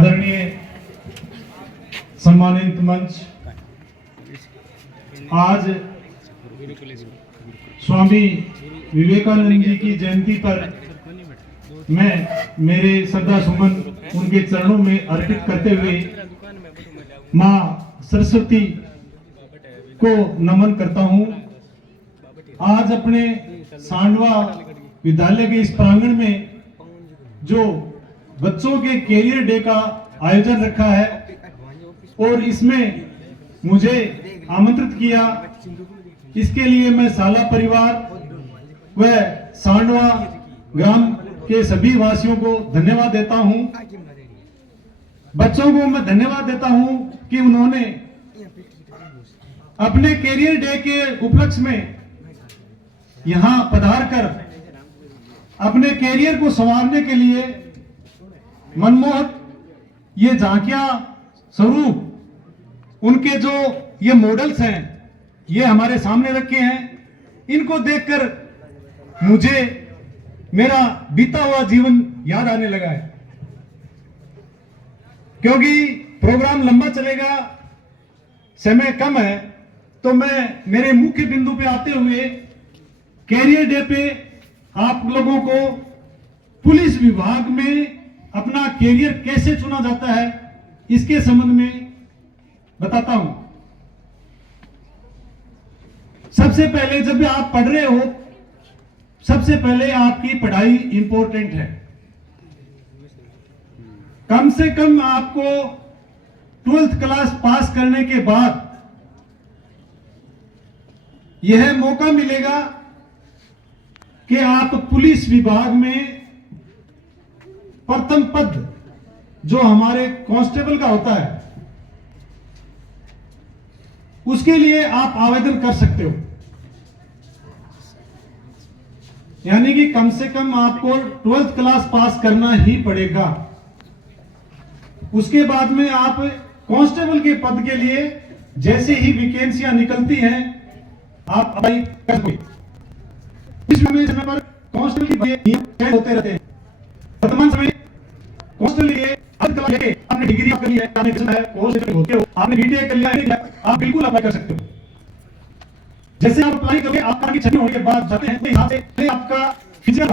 आदरणीय सम्मानित मंच, आज स्वामी विवेकानंद जी की जयंती पर मैं मेरे श्रद्धा सुमन उनके चरणों में अर्पित करते हुए मां सरस्वती को नमन करता हूं। आज अपने सांडवा विद्यालय के इस प्रांगण में जो बच्चों के कैरियर डे का आयोजन रखा है और इसमें मुझे आमंत्रित किया, इसके लिए मैं साला परिवार व सांडवा ग्राम के सभी वासियों को धन्यवाद देता हूं। बच्चों को मैं धन्यवाद देता हूं कि उन्होंने अपने कैरियर डे के उपलक्ष्य में यहां पधार कर अपने कैरियर को संवारने के लिए मनमोहक ये झांकियां स्वरूप उनके जो ये मॉडल्स हैं ये हमारे सामने रखे हैं। इनको देखकर मुझे मेरा बीता हुआ जीवन याद आने लगा है, क्योंकि प्रोग्राम लंबा चलेगा, समय कम है, तो मैं मेरे मुख्य बिंदु पे आते हुए कैरियर डे पे आप लोगों को पुलिस विभाग में अपना कैरियर कैसे चुना जाता है इसके संबंध में बताता हूं। सबसे पहले जब आप पढ़ रहे हो, सबसे पहले आपकी पढ़ाई इंपॉर्टेंट है। कम से कम आपको 12th क्लास पास करने के बाद यह मौका मिलेगा कि आप पुलिस विभाग में प्रथम पद जो हमारे कांस्टेबल का होता है उसके लिए आप आवेदन कर सकते हो। यानी कि कम से कम आपको 12th क्लास पास करना ही पड़ेगा। उसके बाद में आप कांस्टेबल के पद के लिए जैसे ही वैकेंसियां निकलती हैं आप अप्लाई कर सकते। इस समय पर कांस्टेबल की नियम होते रहते हैं। वर्तमान समय कांस्टेबल के आपने डिग्री कर लिया है, आपने कांस्टेबल होते हो, आपने बीटेक कर लिया है, आप बिल्कुल अप्लाई कर सकते हो। जैसे आप अप्लाई करोगे, आपका की छठी होने के बाद जाते हैं तो यहां से आपका फिजिकल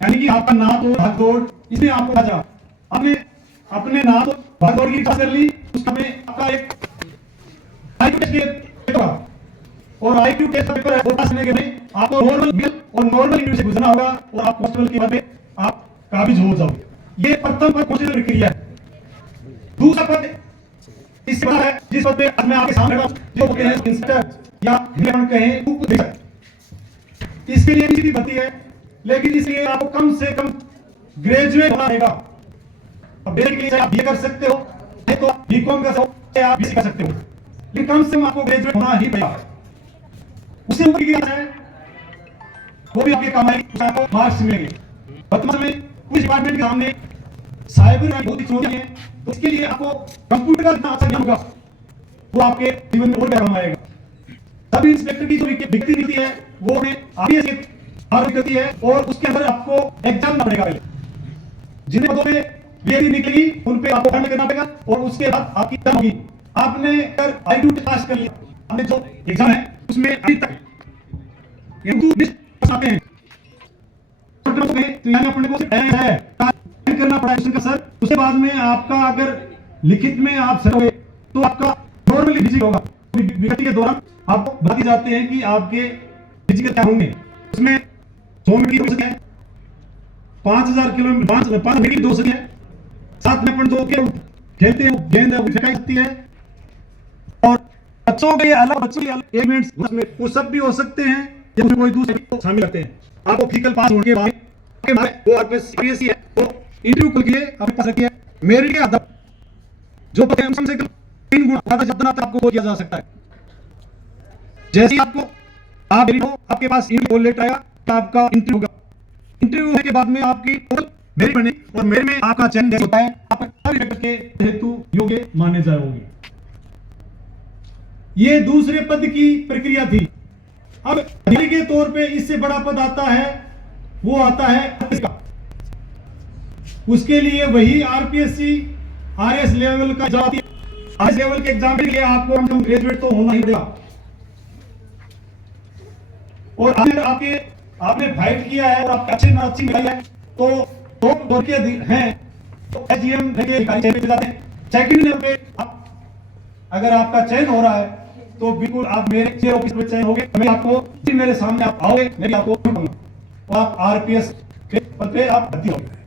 यानी कि आपका नाम और भाग दौड़ इसमें आपको आजा आपने अपने नाम और भाग दौड़ की क्लास कर ली, उसका में आपका एक आईक्यू टेस्ट के पेपर और आईक्यू टेस्ट का पेपर है वो पास करने के बाद आपको नॉर्मल इंटरव्यू से गुजरना होगा और आप कांस्टेबल के बाद में आप काबिज हो जाओगे। ये प्रथम पद कांस्टेबल प्रक्रिया है। दूसरा पद इसके बाद है जिस पद पे मैं आपके सामने जो कहते हैं इंस्पेक्टर या हम कहें उपनिरीक्षक, इसके लिए भी भर्ती है, लेकिन इसलिए आपको कम से कम ग्रेजुएट होना पड़ेगा। अब के लिए आप बीए कर सकते हो, नहीं तो बीकॉम कर सकते हो, आप बीसी कर सकते हो, लेकिन कम से कम आपको ग्रेजुएट होना ही पड़ेगा। उससे ऊपर की है वो भी आपके काम आएगी, आपको मार्क्स मिलेंगे। वर्तमान में पुलिस डिपार्टमेंट के सामने साइबर बहुत ही चुनौती है, तो इसके लिए आपको कंप्यूटर का अच्छा ज्ञान होगा, वो आपके जीवन में और काम आएगा। सब इंस्पेक्टर की जो विज्ञप्ति मिलती है वो हमें आगे से करती है और उसके अंदर आपको एग्जाम देना पड़ेगा। जिन पदों पे विज्ञप्ति निकलेगी उन पे आपको अटेंड करना पड़ेगा और उसके बाद आपकी एग्जाम होगी। आपने अगर आईक्यू टेस्ट पास कर लिया, आपने जो एग्जाम है उसमें अभी तक आते हैं तो यानी अपने को करना पड़ा है सर। उसके बाद में आपका अगर लिखित में आप सर हुए तो आपका नॉर्मली फिजिकल होगा। विज्ञप्ति के दौरान आपको बताते जाते हैं कि आपके फिजिकल क्या होंगे। उसमें 100 मीटर की दौड़ सकती है, 5000 किलोमीटर 5 मीटर की दौड़ सकती है, साथ में अपन जो खेलते हैं गेंद फेंकाई सकती है, और बच्चों के अलग बच्चों के अलग 1 मिनट वो सब भी हो सकते हैं या कोई दूसरे शामिल करते हैं। आपको फिजिकल पास होने के बाद वो आपके सीरियस है वो इंटरव्यू के लिए आपके पास रखी है। मेरिट के आधार जो कम से कम 3 गुना जितना आपको किया जा सकता है। जैसे आपको आप मेरिट हो, आपके पास इंटरव्यू लेटर आएगा तो आपका इंटरव्यू होगा। इंटरव्यू होने के बाद में आपकी मेरिट बने और मेरिट में आपका चयन होता है, आप सभी के हेतु योग्य माने जाओगे। ये दूसरे पद की प्रक्रिया थी। अब अधिकारी के तौर पे इससे बड़ा पद आता है, वो आता है उसके लिए वही आरपीएससी आरएस लेवल का एग्जाम, आरएस लेवल के एग्जाम के लिए आपको हम ग्रेजुएट तो होना ही पड़ेगा। और अगर आपने फाइट किया है और आप अच्छे अच्छी मिलाई है तो दौर के हैं तो एसडीएम जाते हैं। सेकंड लेवल पे अगर आपका चयन हो रहा है तो बिल्कुल आप मेरे ऑफिस में चयन होंगे, मैं आपको मेरे सामने आप आओगे, मैं भी आपको और आप आरपीएस के पद पे आप भर्ती होंगे।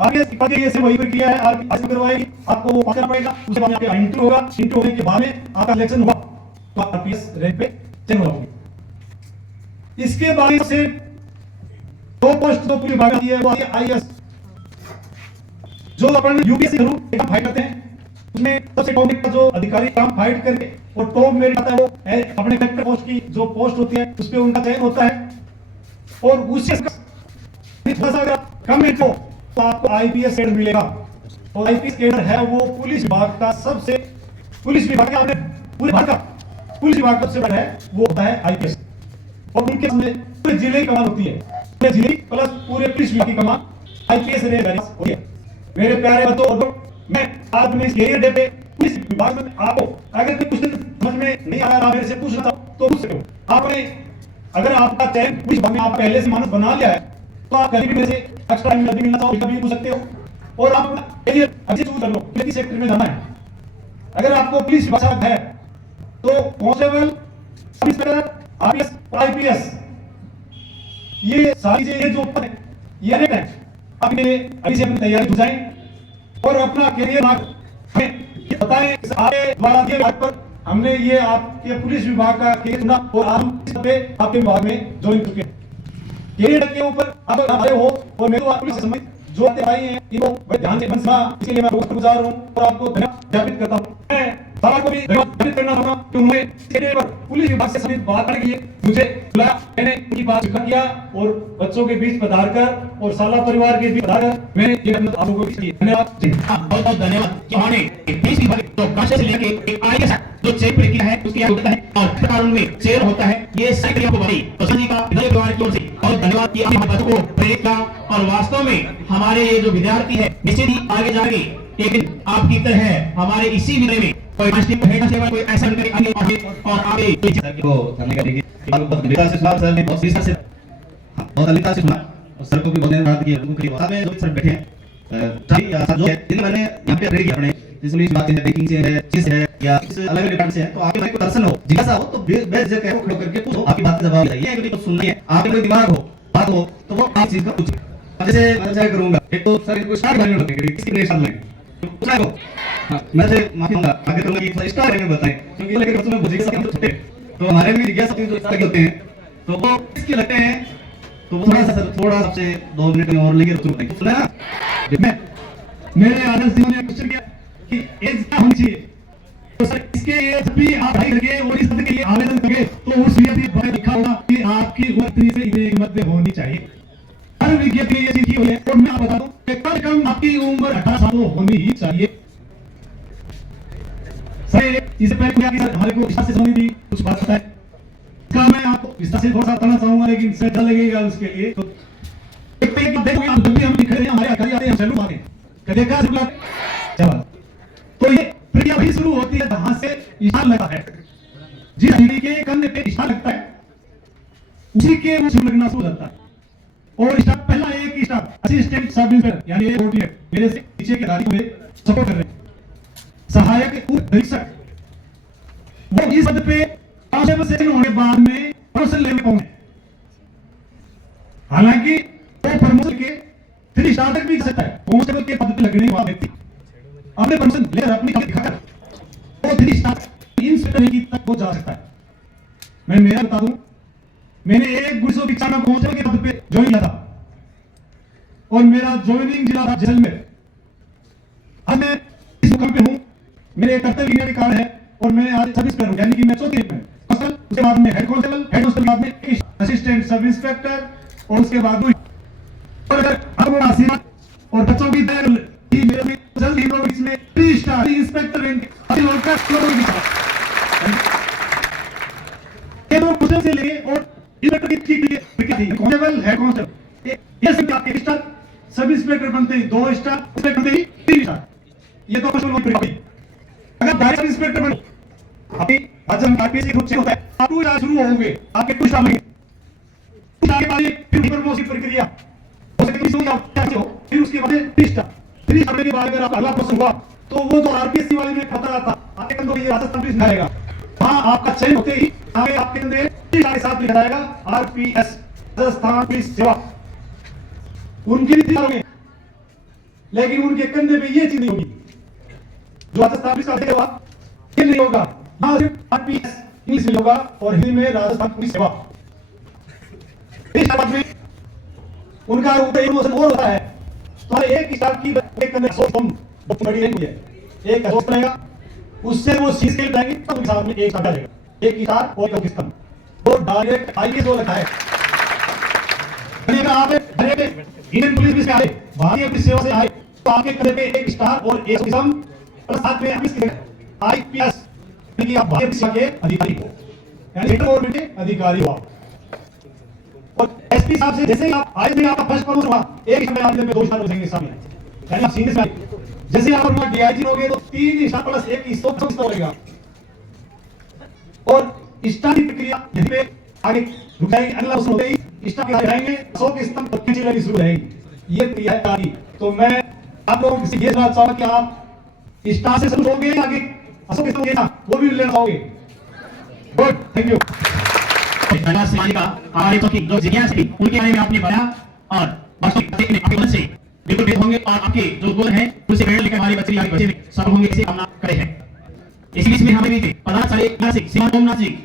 आरपीएस पद के लिए से वही प्रक्रिया है, आरपीएस करवाएगी, आपको वो पास करना पड़ेगा, उसके बाद आपका इंटरव्यू होगा, इंटरव्यू होने के बाद में आपका सिलेक्शन होगा तो आप आरपीएस रैंक पे चयन होंगे। इसके बाद से दो पोस्ट जो पूरी भाग है वो आईएएस, जो अपन यूपीएससी थ्रू फाइट करते हैं, उसमें सबसे टॉप का जो अधिकारी काम फाइट करके और टॉप मेरिट आता है वो अपने कलेक्टर पोस्ट की जो पोस्ट होती है उस पे उनका चयन होता है। और उससे थोड़ा सा अगर कम है तो आपको आईपीएस कैडर मिलेगा। और आईपीएस कैडर है वो पुलिस विभाग का सबसे, पुलिस विभाग का पूरे भारत का पुलिस विभाग का सबसे बड़ा है वो होता है आईपीएस। और उनके सामने पूरे जिले की कमान होती है, पूरे जिले प्लस पूरे पुलिस विभाग की कमान आईपीएस होती है। मेरे प्यारे बच्चों, मैं आज में इस कैरियर डे पे पुलिस विभाग में आपको अगर कोई क्वेश्चन समझ में नहीं आ रहा, मेरे से पूछना था तो पूछ सकते हो। आपने अगर आपका चयन पुलिस विभाग में आप पहले से मानस बना लिया है तो आप कभी भी मेरे से एक्स्ट्रा टाइम मिलना चाहो कभी पूछ सकते हो और आप अपना कैरियर अच्छे चूज कर लो किस सेक्टर में जाना है। अगर आपको पुलिस विभाग है तो constable, sub inspector, RPS, IPS, ये सारी चीजें जो पद है ये अनेक है। आप अभी से अपनी तैयारी जुटाएं और अपना कैरियर हमें ये बताएं आगे द्वारा दिए बात पर हमने ये आपके पुलिस विभाग का कैरियर चुना और आप इस पे आपके विभाग में ज्वाइन चुके हैं। कैरियर के ऊपर आप आए हो और मैं तो आप पुलिस से संबंधित जो आते भाई हैं इनको ध्यान से बंसना, इसके लिए मैं बहुत गुजार हूं और आपको धन्यवाद ज्ञापित करता हूं। मैं सारा को भी धन्यवाद करना चाहूंगा कि उन्होंने कैरियर पर पुलिस विभाग से संबंधित बात करने के लिए मुझे बुलाया, मैंने उनकी बात स्वीकार किया और बच्चों के बीच पधार कर और साला परिवार के बीच पधार कर मैंने ये आप लोगों को धन्यवाद। बहुत बहुत धन्यवाद कि उन्होंने पुलिस विभाग तो कांस्टेबल से लेकर एक आईएएस जो चयन प्रक्रिया है उसकी होता है और कानून में चयन होता है, ये सारी आपको बताई तो सभी का विद्यालय परिवार की ओर से बहुत धन्यवाद कि आप बच्चों को प्रेरित का। और वास्तव में हमारे ये जो विद्यार्थी है निश्चित ही आगे जाके एक दिन आपकी तरह हमारे इसी विषय में कोई कांस्टेबल कोई ऐसा करे आगे और आगे को करने का देखिए बहुत गंभीरता से सुना सर ने, बहुत सीरियसनेस से बहुत अलिता से सुना और सर को भी बहुत धन्यवाद दिए। उनको करीब साथ में जो सर बैठे हैं सभी जो है जिन मैंने यहाँ पे रेडी किया अपने जिसमें इस बात है बेकिंग से है चीज है या इस अलग अलग डिपार्टमेंट से है तो आपके मन को दर्शन हो जिज्ञासा हो तो बेझिझक कहो खड़े करके पूछो, आपकी बात का जवाब चाहिए क्योंकि कुछ सुनना है आपके कोई दिमाग हो बात हो तो वो आप चीज का पूछिए। जैसे मैं क्या करूंगा एक तो सर इनको स्टार्ट करने होते किसी ने साथ में पूछना है हां मैं से माफी मांगूंगा आगे करूंगा कि स्टार्ट में बताएं क्योंकि लेकर बच्चों में बुझेगा सब छोटे तो हमारे भी जिज्ञासा जो इस तरह के होते हैं तो वो इसके लगते हैं तो वो थोड़ा सबसे 2 मिनट में और लेके रुक बताएंगे सुना ना। मेरे आदर्श जी ने क्वेश्चन किया कि एज क्या होनी चाहिए तो सर इसके लिए जब भी आप पढ़ाई करके और इस पद के लिए आवेदन करेंगे तो उस विज्ञप्ति पर लिखा होगा कि आपकी उम्र इतनी से इतने की मध्य होनी चाहिए। हर विज्ञप्ति में ये चीज की हुई है और मैं आपको बता दूं कि कम से कम आपकी उम्र 18 साल तो होनी ही चाहिए। सर इससे पहले हमारे को विस्तार से समझ दी कुछ बात पता है इसका मैं आपको विस्तार से थोड़ा सा बताना चाहूंगा लेकिन सर डर लगेगा उसके लिए तो एक पे एक देखो आप जब भी हम लिख रहे हैं हमारे अधिकारी आते हैं हम चलो आगे देखा जवाब तो ये प्रक्रिया वही शुरू होती है जहां से इशारा लगा है, जिस लड़की के कंधे पे इशारा लगता है उसी के वो शुरू लगना शुरू होता है। और स्टाफ पहला एक स्टाफ असिस्टेंट सब इंस्पेक्टर यानी ये मेरे से पीछे के गाड़ी में सपोर्ट कर रहे हैं सहायक उप निरीक्षक वो इस पद पे कांस्टेबल से होने बाद में प्रमोशन लेने पहुंचे। हालांकि वो प्रमोशन के 3 स्टार तक भी कर सकता है, कांस्टेबल के पद पे लगने वाला व्यक्ति अपने प्रमोशन लेकर अपनी कम दिखाकर वो 3 स्टार इंस्पेक्टर की तक वो जा सकता है। मैं मेरा बता दूं मैंने 1995 में कांस्टेबल के पद पे ज्वाइन किया था और मेरा ज्वाइनिंग जिला था जैसलमेर। आज मैं इस मुकाम पे हूं, मेरे कर्तव्य के कार्ड है और मैं आज सब इंस्पेक्टर हूं यानी कि मैं चौथी रैंक में कांस्टेबल, उसके बाद में हेड कांस्टेबल बाद में असिस्टेंट सब इंस्पेक्टर और उसके बाद और अगर आशीर्वाद और बच्चों की दया कि मेरे में जल्द ही प्रोविंस में 3 स्टार इंस्पेक्टर रैंक अभी होकर फ्लोर की ये दो क्वेश्चन से लेके और इंस्पेक्टर की ठीक लिए कांस्टेबल हेड कांस्टेबल ये सब आपके स्टार सब इंस्पेक्टर बनते हैं 2 स्टार ये तो कॉन्स्टेबल की प्रक्रिया। अगर डायरेक्ट इंस्पेक्टर बने, अभी आज हम आरपीएस ग्रुप से होता है, आप 2 साल शुरू होंगे, आपके कुछ साल लेंगे, कुछ आगे बाद फिर प्रमोशन प्रक्रिया हो सकती है, हो फिर उसके बाद 3 साल के बाद अगर आप अगला प्रमोशन हुआ तो वो जो आरपीएस वाले में खतरा था, आपके अंदर ये राजस्थान पुलिस में आएगा, हाँ आपका चयन होते ही आगे आपके अंदर 3 साल के साथ लिखा जाएगा आरपीएस राजस्थान पुलिस सेवा। उनके भी 3 साल होंगे, लेकिन उनके कंधे पे ये चीज नहीं होगी जो राजस्थान पुलिस का सेवा, ये नहीं होगा, हाँ सिर्फ आरपीएस इंग्लिश में होगा और हिंदी में राजस्थान पुलिस सेवा। इस बात में उनका इमोशन और होता है, तो एक स्टार की एक कंधे सोच कम बड़ी नहीं है, एक सोच रहेगा, उससे वो सी स्केल जाएंगे तब उनके सामने एक स्टार जाएगा, एक स्टार और एक किस्म, वो डायरेक्ट आईपीएस वो लिखा है। आप इंडियन पुलिस में आए, भारतीय पुलिस सेवा से आए, तो आपके कंधे पे एक स्टार और एक किस्म प्लस साथ में आईपीएस, यानी आप भारतीय पुलिस के अधिकारी हो, यानी सेंट्रल गवर्नमेंट के अधिकारी हो। और एसपी साहब से जैसे ही आप आए में आपका फर्स्ट प्रमोशन हुआ, एक समय आपके में 2 स्टार बचेंगे सामने, यानी आप सीनियर में जैसे आप अपना डीआईजी होगे तो 3 स्टार प्लस 1 स्टार होगा। और स्टार की प्रक्रिया यदि पे आगे रुक जाएगी, अगला प्रश्न होते ही स्टार के आगे रहेंगे, 100 के स्तंभ तक खींची लेनी शुरू रहेगी, ये क्रिया है आगे। तो मैं आप लोगों से ये बात चाहूंगा कि आप स्टार से शुरू होंगे आगे 100 के स्तंभ वो भी लेना चाहोगे। Good, thank you. धन्यवाद समाज का हमारे तो की जो जिज्ञासा थी उनके बारे में आपने बताया और वास्तविक में आपके मन से बिल्कुल भेद होंगे और आपके जो गोल हैं उसे प्रेरणा लेकर हमारे बच्चे आगे बच्चे में सफल होंगे, इसे कामना करे हैं। इसी बीच में हमें भी पदार्थ सारे सीमा ओमनाथ जी